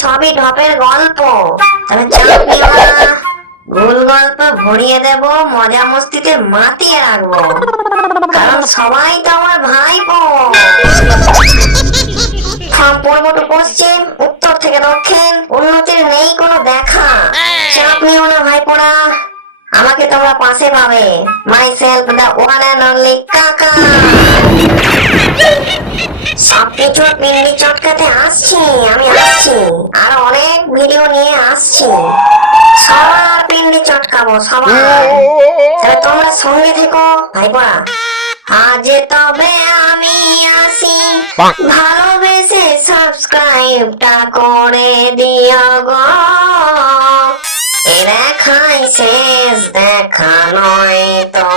সবই ঢপের গল্প। তবে চাপ নিও না, ভুল গল্প ভরিয়ে দেব, মজা মস্তিতে মাতিয়ে রাখবো, কারণ সবাই তো আমার ভাইপো। পূর্ব টু পশ্চিম, উত্তর থেকে দক্ষিণ, উন্নতির নেই কোনো দেখা। চাপ নিও না ভাইপোরা, আমাকে তোমরা পাশে পাবে। My self the one and only কাকা। সবকিছুর পিন্ডি চটকাতে আসছি, আমি আসছি, আর অনেক ভিডিও নিয়ে আসছি। সবার পিন্ডি চটকাবো, সবার। তবে তোমরা সঙ্গে থেকো ভাইপোরা। আজ তবে আমি আসি, ভালোবেসে সাবস্ক্রাইবটা করে দিও গো। এ দেখাই শেষ দেখা নয় তো।